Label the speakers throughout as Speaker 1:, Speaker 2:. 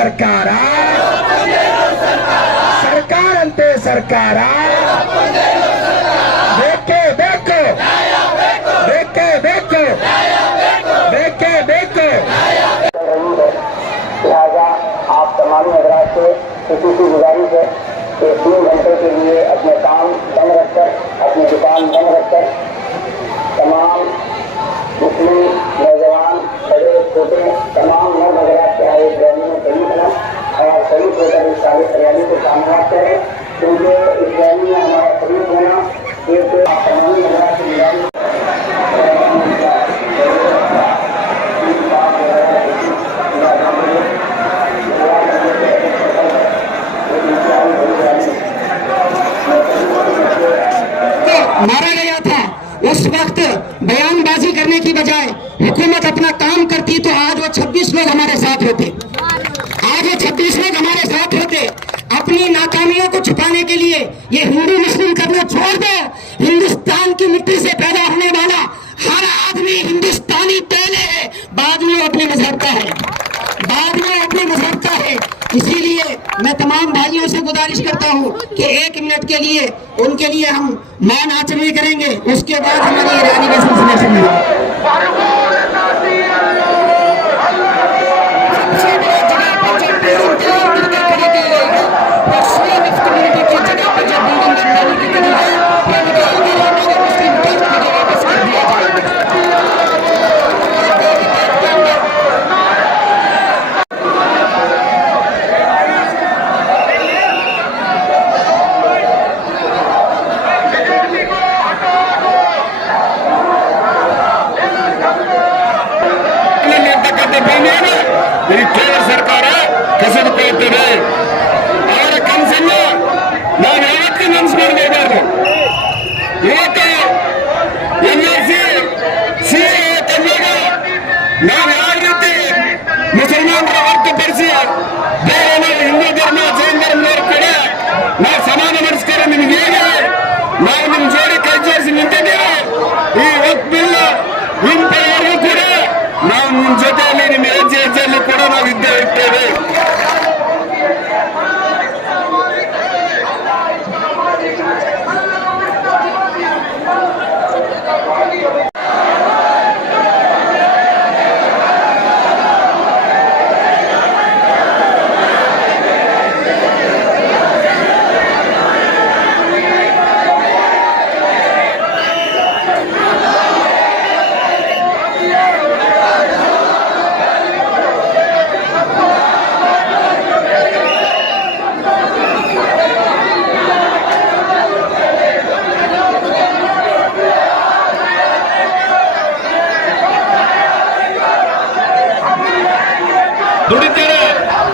Speaker 1: ಸರ್ಕಾರಂತೆ ಸರ್ಕಾರ ಸರ್ಕಾರಂತೆ ಸರ್ಕಾರ ಬೇಕೇ ಬೇಕು ಬೇಕೇ ಬೇಕು ಬೇಕೇ ಬೇಕು
Speaker 2: लिहाजा आप तमाम हजरात से किसी की गुजारिश है कि तीन घंटे के लिए अपने काम बंद रखकर अपनी दुकान बंद रखकर
Speaker 3: मारा गया था। उस वक्त बयानबाजी करने की बजाय हुकूमत अपना काम करती तो आज वो 26 लोग हमारे साथ होते। आज वो 26 लोग हमारे साथ होते। अपनी नाकामियों को छुपाने के लिए ये हिंदू मुस्लिम करना छोड़ दो। हिंदुस्तान की मिट्टी से पैदा होने वाला हर आदमी हिंदुस्तानी पहले है। बाद में अपने मज़हब का है। बाद में अपने मज़हब का है। इसीलिए मैं तमाम भाइयों से गुजारिश करता हूँ कि एक मिनट के लिए, उनके लिए हम मान आचरण करेंगे, उसके बाद हमारी रैली का सिलसिला शुरू
Speaker 4: ಭೂಮಿಯನ್ನು ಈ ಕೇಂದ್ರ ಸರ್ಕಾರ ಕಸಿದುಕೊಳ್ಳುತ್ತದೆ ಅವರ ಕನಸನ್ನ ನಾವು ಯಾವತ್ತೂ ನನಸು ಮಾಡಲೇಬಾರದು ಇವತ್ತು ಎನ್ ಆರ್ ಸಿ ಸಿ ತಂದಾಗ ನಾವು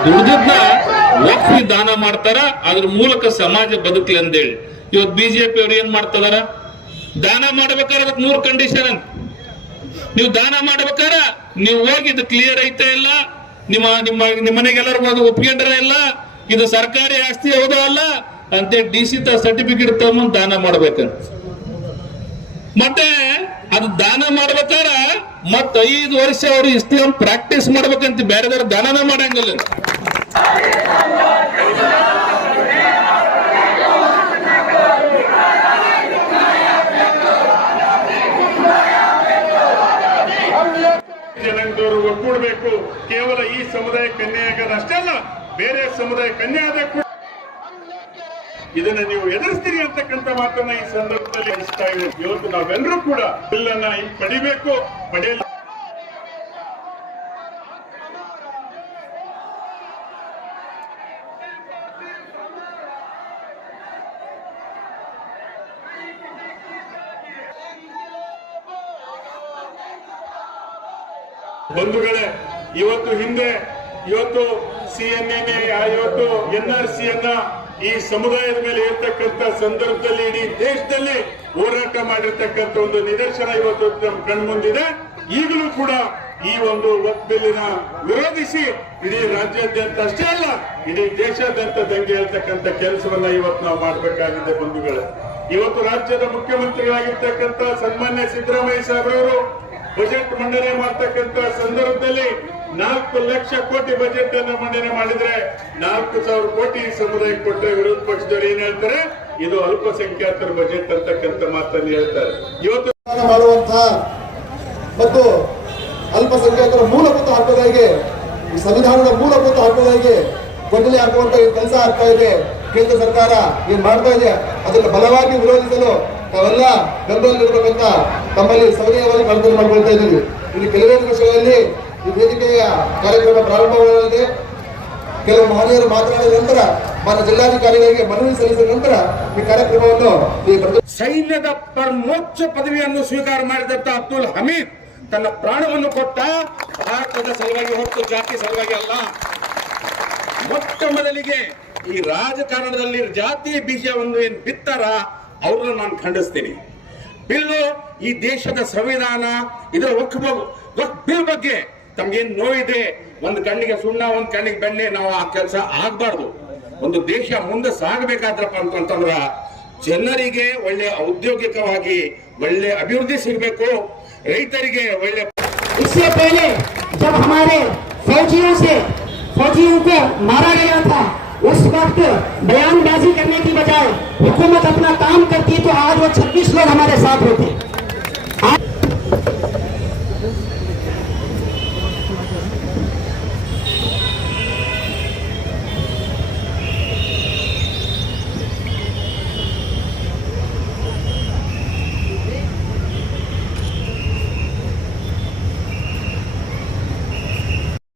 Speaker 4: ದುಡ್ದದ್ನ ಒಪ್ಪಿ ದಾನ ಮಾಡ್ತಾರ, ಅದ್ರ ಮೂಲಕ ಸಮಾಜ ಬದುಕಲಿ ಅಂತೇಳಿ ಇವತ್ತು ಬಿಜೆಪಿ ಅವ್ರು ಏನ್ ಮಾಡ್ತದಾರ? ದಾನ ಮಾಡ್ಬೇಕಾದ್ರೆ ಅದಕ್ಕೆ ಮೂರು ಕಂಡೀಷನ್ ಅಂತ ನೀವು ದಾನ ಮಾಡ್ಬೇಕಾರ ನೀವು ಹೋಗಿ ಇದು ಕ್ಲಿಯರ್ ಐತೆ ಇಲ್ಲ, ನಿಮ್ಮ ನಿಮ್ಮ ನಿಮ್ಮ ಮನೆಗೆಲ್ಲರೂ ಅದು ಒಪ್ಕೊಂಡ್ರ ಇಲ್ಲ, ಇದು ಸರ್ಕಾರಿ ಆಸ್ತಿ ಹೌದೋ ಅಲ್ಲ, ಅಂತೇಳಿ ಡಿ ಸಿ ಸರ್ಟಿಫಿಕೇಟ್ ತಗೊಂಡ್ ದಾನ ಮಾಡ್ಬೇಕಂತ. ಮತ್ತೆ ಅದು ದಾನ ಮಾಡ್ಬೇಕಾರ ಮತ್ತ ಐದು ವರ್ಷ ಅವ್ರು ಇಸ್ಲಾಂ ಪ್ರಾಕ್ಟೀಸ್ ಮಾಡ್ಬೇಕಂತ ಬೇರೆದವ್ರು ದಾನನ ಮಾಡಂಗಿಲ್ಲ.
Speaker 5: ಜನಾಂಗದವರು ಒಗ್ಗೂಡಬೇಕು. ಕೇವಲ ಈ ಸಮುದಾಯ ಅಷ್ಟೇ ಅಲ್ಲ, ಬೇರೆ ಸಮುದಾಯ ಕನ್ಯಾದ ಕೂಡ ಇದನ್ನ ನೀವು ಎದುರಿಸ್ತೀರಿ ಅಂತಕ್ಕಂಥ ಮಾತನ್ನ ಈ ಸಂದರ್ಭದಲ್ಲಿ ಇವತ್ತು ನಾವೆಲ್ಲರೂ ಕೂಡ ಬಿಲ್ಲನ್ನ ಪಡಿಬೇಕು ಪಡೆಯಲು ಬಂಧುಗಳೇ, ಇವತ್ತು ಹಿಂದೆ, ಇವತ್ತು ಸಿ ಎನ್ ಎನ್ ಇವತ್ತು ಎನ್ ಆರ್ ಸಿ ಅನ್ನ ಈ ಸಮುದಾಯದ ಮೇಲೆ ಇರ್ತಕ್ಕಂಥ ಸಂದರ್ಭದಲ್ಲಿ ಇಡೀ ದೇಶದಲ್ಲಿ ಹೋರಾಟ ಮಾಡಿರ್ತಕ್ಕಂಥ ಒಂದು ನಿದರ್ಶನ ಇವತ್ತು ನಮ್ಮ ಕಣ್ಮುಂದಿದೆ. ಈಗಲೂ ಕೂಡ ಈ ಒಂದು ವಕ್ ವಿರೋಧಿಸಿ ಇಡೀ ರಾಜ್ಯಾದ್ಯಂತ ಅಷ್ಟೇ ಅಲ್ಲ, ಇಡೀ ದೇಶಾದ್ಯಂತ ದಂಗೆ ಹೇಳ್ತಕ್ಕಂಥ ಕೆಲಸವನ್ನ ಇವತ್ತು ನಾವು ಮಾಡಬೇಕಾಗಿದೆ ಬಂಧುಗಳೇ. ಇವತ್ತು ರಾಜ್ಯದ ಮುಖ್ಯಮಂತ್ರಿಗಳಾಗಿರ್ತಕ್ಕಂಥ ಸನ್ಮಾನ್ಯ ಸಿದ್ದರಾಮಯ್ಯ ಸಾಹೇಬ್ರವರು ಬಜೆಟ್ ಮಂಡನೆ ಮಾಡ್ತಕ್ಕಂತ ಸಂದರ್ಭದಲ್ಲಿ ನಾಲ್ಕು ಲಕ್ಷ ಕೋಟಿ ಬಜೆಟ್ ಅನ್ನು ಮಂಡನೆ ಮಾಡಿದ್ರೆ ನಾಲ್ಕು ಸಾವಿರ ಕೋಟಿ ಸಮುದಾಯ ಕೊಟ್ಟರೆ ವಿರೋಧ ಪಕ್ಷದವರು ಏನ್ ಹೇಳ್ತಾರೆ? ಇದು ಅಲ್ಪಸಂಖ್ಯಾತರ ಬಜೆಟ್ ಅಂತಕ್ಕಂಥ ಮಾತನ್ನು ಹೇಳ್ತಾರೆ. ಇವತ್ತು
Speaker 6: ಮಾಡುವಂತಹ ಮತ್ತು ಅಲ್ಪಸಂಖ್ಯಾತರ ಮೂಲಭೂತ ಹಕ್ಕುಗಳಿಗೆ, ಈ ಸಂವಿಧಾನದ ಮೂಲಭೂತ ಹಕ್ಕುಗಳಿಗೆ ಗೊಂದಲಿ ಹಾಕುವಂತ ಕೆಲಸ ಆಗ್ತಾ ಇದೆ. ಕೇಂದ್ರ ಸರ್ಕಾರ ಏನ್ ಮಾಡ್ತಾ ಇದೆ? ಅದನ್ನು ಬಲವಾಗಿ ವಿರೋಧಿಸಲು ನಾವೆಲ್ಲ ಬೆಂಬಲ ನೀಡಬೇಕಂತ ತಮ್ಮಲ್ಲಿ ಸವಿನಯವಾಗಿ ಮನವಿ ಮಾಡಿಕೊಳ್ತಾ ಇದ್ದೀವಿ. ಇಲ್ಲಿ ಕೆಲವೇ ನಿಮಿಷಗಳಲ್ಲಿ ಈ ವೇದಿಕೆಯ ಕಾರ್ಯಕ್ರಮ ಪ್ರಾರಂಭವಾಗಲಿದೆ ಕೆಲವು ಮಹನೀಯರು ಮಾತನಾಡಿದ ನಂತರ, ಮಾನ್ಯ ಜಿಲ್ಲಾಧಿಕಾರಿಗಳಿಗೆ ಮನವಿ ಸಲ್ಲಿಸಿದ ನಂತರ ಈ ಕಾರ್ಯಕ್ರಮವನ್ನು
Speaker 7: ಸೈನ್ಯದ ಪರಮೋಚ್ಚ ಪದವಿಯನ್ನು ಸ್ವೀಕಾರ ಮಾಡಿದಂತ ಅಬ್ದುಲ್ ಹಮೀದ್ ತನ್ನ ಪ್ರಾಣವನ್ನು ಕೊಟ್ಟ ಭಾರತದ ಸಲುವಾಗಿ ಹೊರತು ಜಾತಿ ಸಲುವಾಗಿ ಅಲ್ಲ. ಮೊಟ್ಟ ಮೊದಲಿಗೆ ಈ ರಾಜಕಾರಣದಲ್ಲಿ ಜಾತಿ ಬೀಜವನ್ನು ಏನ್ ಬಿತ್ತಾರ? ಅವ್ರನ್ನ ನಾನು ಖಂಡಿಸ್ತೀನಿ ಬಿಲ್ಲು ಈ ದೇಶದ ಸಂವಿಧಾನ ಇದರ ವಕ್ ವಕ್ ಬಿಲ್ ಬಗ್ಗೆ ತಮ್ಗೇನ್ ನೋವಿದೆ ಒಂದು ಕಣ್ಣಿಗೆ ಸುಣ್ಣ ಒಂದು ಕಣ್ಣಿಗೆ ಬೆಣ್ಣೆ ನಾವು ಆ ಕೆಲಸ ಆಗ್ಬಾರ್ದು ಒಂದು ದೇಶ ಮುಂದೆ ಸಾಗಬೇಕಾದ್ರಪ್ಪ ಅಂತಂದ್ರ ಜನರಿಗೆ ಒಳ್ಳೆ ಔದ್ಯೋಗಿಕವಾಗಿ ಒಳ್ಳೆ ಅಭಿವೃದ್ಧಿ ಸಿಗಬೇಕು ರೈತರಿಗೆ ಒಳ್ಳೆ
Speaker 3: इससे पहले जब हमारे फौजियों से फौजियों को मारा गया था उस वक्त बयानबाजी करने की बजाय हुकूमत अपना काम करती तो आज वो 26 लोग हमारे साथ होते